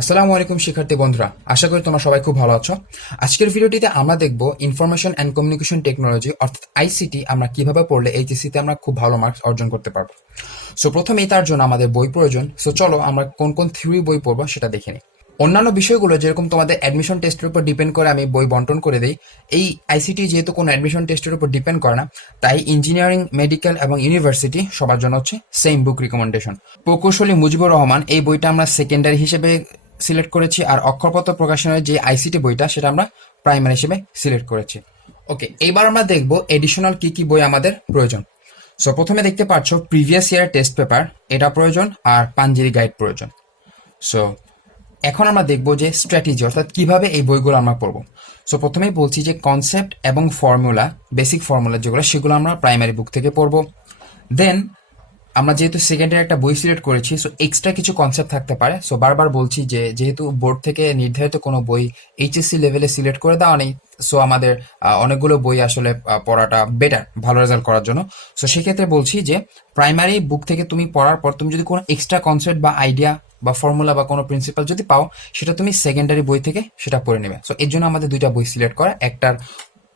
আসসালামু আলাইকুম শিক্ষার্থী বন্ধুরা, আশা করি তোমরা সবাই খুব ভালো আছো। আজকের ভিডিওটিতে আমরা দেখব ইনফরমেশন অ্যান্ড কমিউনিকেশন টেকনোলজি অর্থাৎ আইসিটি আমরা কিভাবে পড়লে এইচএসসি তে আমরা খুব ভালো মার্কস অর্জন করতে পারবো। সো প্রথমেই তার জন্য আমাদের বই প্রয়োজন। সো চলো আমরা কোন কোন থিওরি বই পড়বো সেটা দেখে নিই। অন্যান্য বিষয়গুলো যেরকম তোমাদের অ্যাডমিশন টেস্টের উপর ডিপেন্ড করে আমি বই বন্টন করে দিই, এই আইসিটি যেহেতু কোনো অ্যাডমিশন টেস্টের উপর ডিপেন্ড করে না, তাই ইঞ্জিনিয়ারিং, মেডিকেল এবং ইউনিভার্সিটি সবার জন্য হচ্ছে সেম বুক রিকমেন্ডেশন। প্রকৌশলী মুজিবুর রহমান এই বইটা আমরা সেকেন্ডারি হিসেবে সিলেক্ট করেছি, আর অক্ষরপত্র প্রকাশনের যে আইসিটি বইটা সেটা আমরা প্রাইমারি হিসেবে সিলেক্ট করেছি। ওকে, এইবার আমরা দেখব এডিশনাল কি কি বই আমাদের প্রয়োজন। সো প্রথমে দেখতে পাচ্ছ প্রিভিয়াস ইয়ার টেস্ট পেপার, এটা প্রয়োজন, আর পাঞ্জেরি গাইড প্রয়োজন। সো এখন আমরা দেখব যে স্ট্র্যাটেজি অর্থাৎ কিভাবে এই বইগুলো আমরা পড়বো। সো প্রথমেই বলছি যে কনসেপ্ট এবং ফর্মুলা, বেসিক ফর্মুলা যেগুলো সেগুলো আমরা প্রাইমারি বুক থেকে পড়বো। দেন আমরা যেহেতু সেকেন্ডারি একটা বই সিলেক্ট করেছি, সো এক্সট্রা কিছু কনসেপ্ট থাকতে পারে। সো বারবার বলছি যে যেহেতু বোর্ড থেকে নির্ধারিত কোনো বই এইচএসসি লেভেলে সিলেক্ট করে দেওয়া নেই, সো আমাদের অনেকগুলো বই আসলে পড়াটা বেটার ভালো রেজাল্ট করার জন্য। সো সেক্ষেত্রে বলছি যে প্রাইমারি বুক থেকে তুমি পড়ার পর তুমি যদি কোনো এক্সট্রা কনসেপ্ট বা আইডিয়া বা ফর্মুলা বা কোনো প্রিন্সিপাল যদি পাও, সেটা তুমি সেকেন্ডারি বই থেকে সেটা পড়ে নেবে। সো এর জন্য আমাদের দুইটা বই সিলেক্ট করা, একটার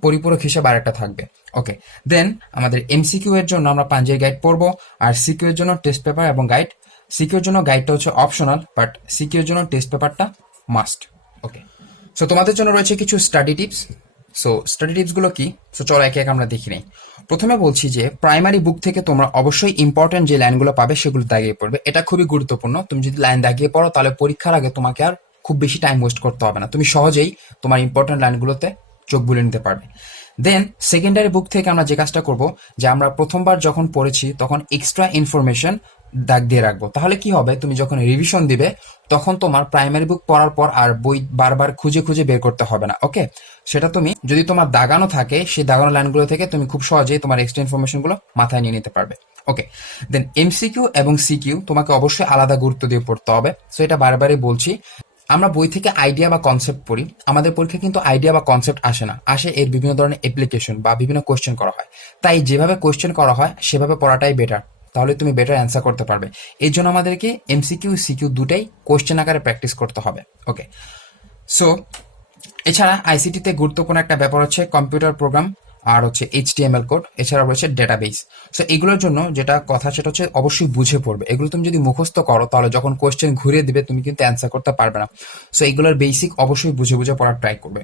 পরিপূরক হিসেবে আর একটা থাকবে। ওকে, দেন আমাদের এমসিকিউ এর জন্য আমরা পাঞ্জেরি গাইড পড়বো, আর সিকিউ এর জন্য টেস্ট পেপার এবং গাইড। সিকিউর জন্য গাইডটা হচ্ছে অপশনাল, বাট সিকিউর জন্য টেস্ট পেপারটা মাস্ট। ওকে, সো তোমাদের জন্য রয়েছে কিছু স্টাডি টিপস। সো স্টাডি টিপসগুলো কি? সো চলো একে একে আমরা দেখি নেই। প্রথমে বলছি যে প্রাইমারি বুক থেকে তোমরা অবশ্যই ইম্পর্টেন্ট যে লাইনগুলো পাবে সেগুলো দাগিয়ে পড়বে। এটা খুবই গুরুত্বপূর্ণ। তুমি যদি লাইন দাগিয়ে পড়ো তাহলে পরীক্ষার আগে তোমাকে আর খুব বেশি টাইম ওয়েস্ট করতে হবে না, তুমি সহজেই তোমার ইম্পর্টেন্ট লাইনগুলোতে চোখ বুলে নিতে পারবে। দেন সেকেন্ডারি বুক থেকে আমরা যে কাজটা করব, যে আমরা প্রথমবার যখন পড়েছি তখন এক্সট্রা ইনফরমেশন দাগ দিয়ে রাখবো। তাহলে কি হবে, তুমি যখন রিভিশন দিবে তখন তোমার প্রাইমারি বুক পড়ার পর আর বই বারবার খুঁজে খুঁজে বের করতে হবে না। ওকে, সেটা তুমি যদি তোমার দাগানো থাকে, সেই দাগানো লাইনগুলো থেকে তুমি খুব সহজেই তোমার এক্সট্রা ইনফরমেশনগুলো মাথায় নিয়ে নিতে পারবে। ওকে, দেন এমসিকিউ এবং সিকিউ তোমাকে অবশ্যই আলাদা গুরুত্ব দিয়ে পড়তে হবে। সো এটা বারবারই বলছি, আমরা বই থেকে আইডিয়া বা কনসেপ্ট পড়ি, আমাদের পরীক্ষা কিন্তু আইডিয়া বা কনসেপ্ট আসে না, আসে এর বিভিন্ন ধরনের অ্যাপ্লিকেশন বা বিভিন্ন কোয়েশ্চেন করা হয়। তাই যেভাবে কোয়েশ্চেন করা হয় সেভাবে পড়াটাই বেটার, তাহলে তুমি বেটার অ্যান্সার করতে পারবে। এর জন্য আমাদেরকে এমসিকিউ সিকিউ দুটাই কোয়েশ্চেন আকারে প্র্যাকটিস করতে হবে। ওকে, সো এছাড়া আইসিটিতে গুরুত্বপূর্ণ একটা ব্যাপার হচ্ছে কম্পিউটার প্রোগ্রাম, আর হচ্ছে এইচটিএমএল কোড, এছাড়া রয়েছে ডেটাবেস। সো এগুলোর জন্য যেটা কথা সেটা হচ্ছে অবশ্যই বুঝে পড়বে। এগুলো তুমি যদি মুখস্থ করো তাহলে যখন কোয়েশ্চেন ঘুরিয়ে দিবে তুমি কিন্তু অ্যান্সার করতে পারবে না। সো এগুলোর বেসিক অবশ্যই বুঝে বুঝে পড়ার ট্রাই করবে।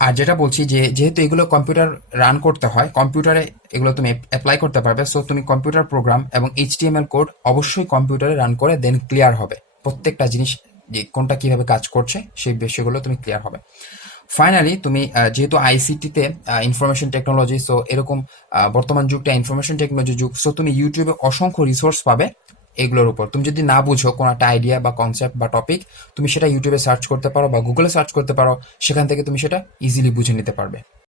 আর যেটা বলছি যে যেহেতু এগুলো কম্পিউটার রান করতে হয়, কম্পিউটারে এগুলো তুমি অ্যাপ্লাই করতে পারবে। সো তুমি কম্পিউটার প্রোগ্রাম এবং এইচটিএমএল কোড অবশ্যই কম্পিউটারে রান করে দেন ক্লিয়ার হবে। প্রত্যেকটা জিনিস যে কোনটা কিভাবে কাজ করছে সেই বিষয়গুলো তুমি ক্লিয়ার হবে। ফাইনালি তুমি যেহেতু আইসিটিতে ইনফরমেশন টেকনোলজি, সো এরকম বর্তমান যুগটা ইনফরমেশন টেকনোলজি যুগ, সো তুমি ইউটিউবে অসংখ্য রিসোর্স পাবে এগুলোর উপর। তুমি যদি না বুঝো কোনো একটা আইডিয়া বা কনসেপ্ট বা টপিক, তুমি সেটা ইউটিউবে সার্চ করতে পারো বা গুগলে সার্চ করতে পারো, সেখান থেকে তুমি সেটা ইজিলি বুঝে নিতে পারবে।